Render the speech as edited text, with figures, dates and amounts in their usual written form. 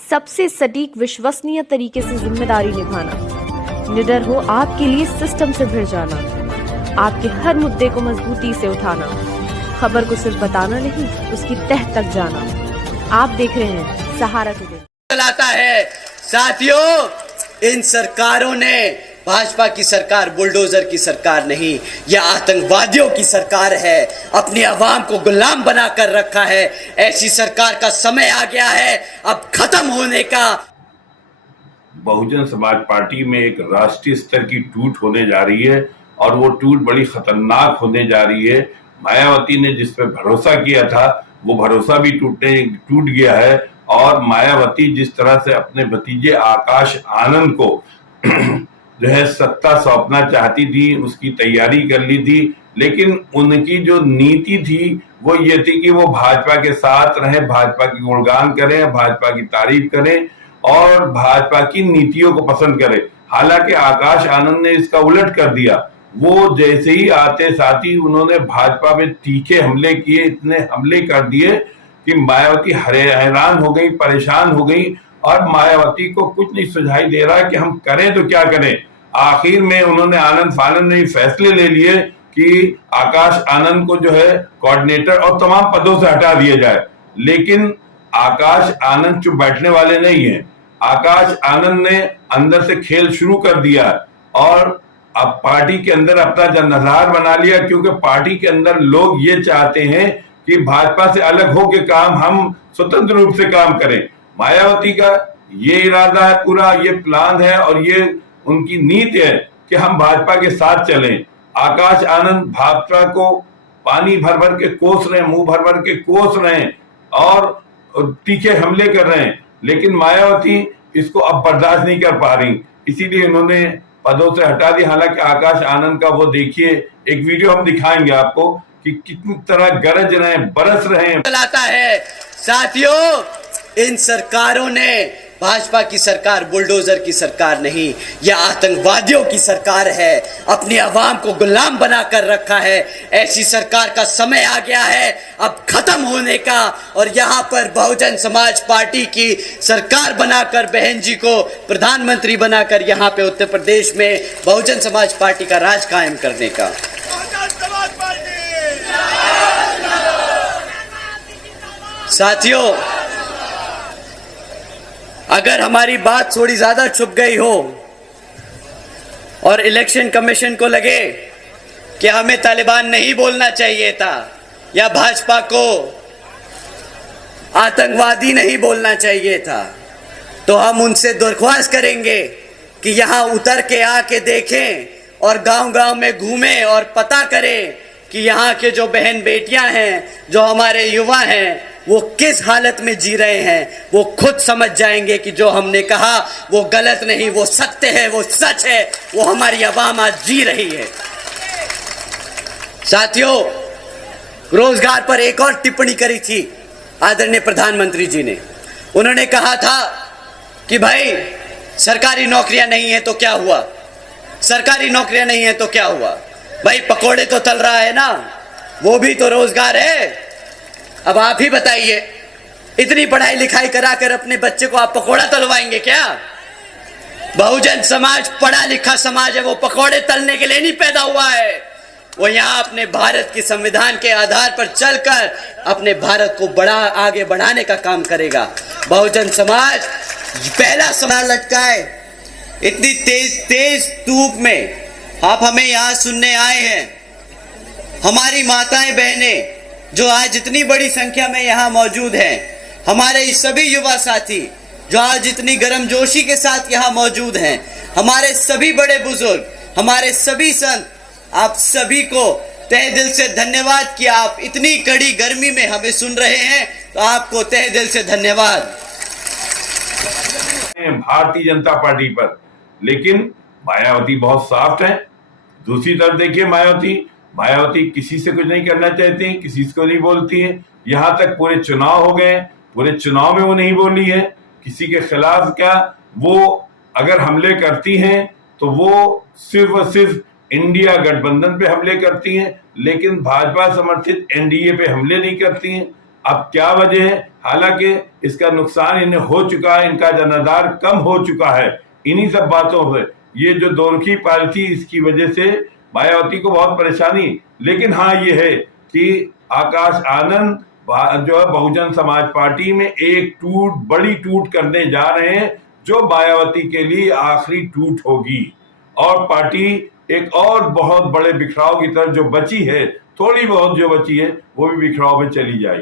सबसे सटीक विश्वसनीय तरीके से जिम्मेदारी निभाना, निडर हो आपके लिए सिस्टम से भिड़ जाना, आपके हर मुद्दे को मजबूती से उठाना, खबर को सिर्फ बताना नहीं उसकी तह तक जाना। आप देख रहे हैं सहारा टुडे। चलाता है साथियों, इन सरकारों ने, भाजपा की सरकार बुलडोजर की सरकार नहीं, यह आतंकवादियों की सरकार है। अपनी आवाम को गुलाम बनाकर रखा है। ऐसी सरकार का समय आ गया है अब खत्म होने का। बहुजन समाज पार्टी में एक राष्ट्रीय स्तर की टूट होने जा रही है और वो टूट बड़ी खतरनाक होने जा रही है। मायावती ने जिस पे भरोसा किया था वो भरोसा भी टूट गया है और मायावती जिस तरह से अपने भतीजे आकाश आनंद को जो है सत्ता सौंपना चाहती थी, उसकी तैयारी कर ली थी, लेकिन उनकी जो नीति थी वो ये थी कि वो भाजपा के साथ रहें, भाजपा की गुणगान करें, भाजपा की तारीफ करें और भाजपा की नीतियों को पसंद करें। हालांकि आकाश आनंद ने इसका उलट कर दिया। वो जैसे ही आते साथ ही उन्होंने भाजपा में तीखे हमले किए, इतने हमले कर दिए कि मायावती हैरान हो गई, परेशान हो गई और मायावती को कुछ नहीं सुझाई दे रहा कि हम करें तो क्या करें। आखिर में उन्होंने आनंद फानंद ने फैसले ले लिए कि आकाश आनंद को जो है कोऑर्डिनेटर और तमाम पदों से हटा दिया जाए। लेकिन आकाश आनंद चुप बैठने वाले नहीं है। आकाश आनंद ने अंदर से खेल शुरू कर दिया और अब पार्टी के अंदर अपना जनाधार बना लिया, क्योंकि पार्टी के अंदर लोग ये चाहते हैं कि भाजपा से अलग हो के काम, हम स्वतंत्र रूप से काम करें। मायावती का ये इरादा है, पूरा ये प्लान है और ये उनकी नीति है कि हम भाजपा के साथ चलें। आकाश आनंद भाजपा को पानी भर भर के कोस रहे हैं, मुंह भर भर के कोस रहे हैं और तीखे हमले कर रहे हैं, लेकिन मायावती इसको अब बर्दाश्त नहीं कर पा रही, इसीलिए उन्होंने पदों से हटा दी। हालांकि आकाश आनंद का वो देखिए, एक वीडियो हम दिखाएंगे आपको कि कितनी तरह गरज रहे हैं, बरस रहे हैं। चलाता है साथियों, इन सरकारों ने, भाजपा की सरकार बुलडोजर की सरकार नहीं, यह आतंकवादियों की सरकार है। अपनी आवाम को गुलाम बनाकर रखा है। ऐसी सरकार का समय आ गया है अब खत्म होने का। और यहाँ पर बहुजन समाज पार्टी की सरकार बनाकर, बहन जी को प्रधानमंत्री बनाकर यहाँ पे उत्तर प्रदेश में बहुजन समाज पार्टी का राज कायम करने का। साथियों, अगर हमारी बात थोड़ी ज्यादा छुप गई हो और इलेक्शन कमीशन को लगे कि हमें तालिबान नहीं बोलना चाहिए था या भाजपा को आतंकवादी नहीं बोलना चाहिए था, तो हम उनसे दरख्वास्त करेंगे कि यहां उतर के आके देखें और गांव-गांव में घूमें और पता करें कि यहाँ के जो बहन बेटियां हैं, जो हमारे युवा हैं, वो किस हालत में जी रहे हैं। वो खुद समझ जाएंगे कि जो हमने कहा वो गलत नहीं, वो सत्य है, वो सच है, वो हमारी आवाम आज जी रही है। साथियों, रोजगार पर एक और टिप्पणी करी थी आदरणीय प्रधानमंत्री जी ने। उन्होंने कहा था कि भाई सरकारी नौकरियां नहीं है तो क्या हुआ, सरकारी नौकरियां नहीं है तो क्या हुआ, भाई पकोड़े तो तल रहा है ना, वो भी तो रोजगार है। अब आप ही बताइए, इतनी पढ़ाई लिखाई कराकर अपने बच्चे को आप पकोड़ा तलवाएंगे क्या? बहुजन समाज पढ़ा लिखा समाज है, वो पकोड़े तलने के लिए नहीं पैदा हुआ है। वो यहाँ अपने भारत के संविधान के आधार पर चलकर अपने भारत को आगे बढ़ाने का काम करेगा। बहुजन समाज पहला सवाल लटकाए, इतनी तेज धूप में आप हमें यहाँ सुनने आए हैं। हमारी माताएं बहनें जो आज इतनी बड़ी संख्या में यहाँ मौजूद हैं, हमारे सभी युवा साथी जो आज इतनी गर्मजोशी के साथ यहाँ मौजूद हैं, हमारे सभी बड़े बुजुर्ग, हमारे सभी संत, आप सभी को तहे दिल से धन्यवाद कि आप इतनी कड़ी गर्मी में हमें सुन रहे हैं, तो आपको तहे दिल से धन्यवाद। भारतीय जनता पार्टी पर, लेकिन मायावती बहुत सॉफ्ट है। दूसरी तरफ देखिए, मायावती किसी से कुछ नहीं करना चाहती, किसी को नहीं बोलती है। यहाँ तक पूरे चुनाव हो गए, पूरे चुनाव में वो नहीं बोली है किसी के खिलाफ। क्या वो अगर हमले करती हैं तो वो सिर्फ और सिर्फ इंडिया गठबंधन पे हमले करती हैं, लेकिन भाजपा समर्थित एनडीए पे हमले नहीं करती हैं। अब क्या वजह है? हालांकि इसका नुकसान इन्हें हो चुका है, इनका जनाधार कम हो चुका है। इन्हीं सब बातों से ये जो दोरखी पॉलिसी, इसकी वजह से मायावती को बहुत परेशानी। लेकिन हाँ, ये है कि आकाश आनंद जो है बहुजन समाज पार्टी में एक बड़ी टूट करने जा रहे हैं, जो मायावती के लिए आखिरी टूट होगी और पार्टी एक और बहुत बड़े बिखराव की तरफ जो बची है, थोड़ी बहुत जो बची है, वो भी बिखराव में चली जाएगी।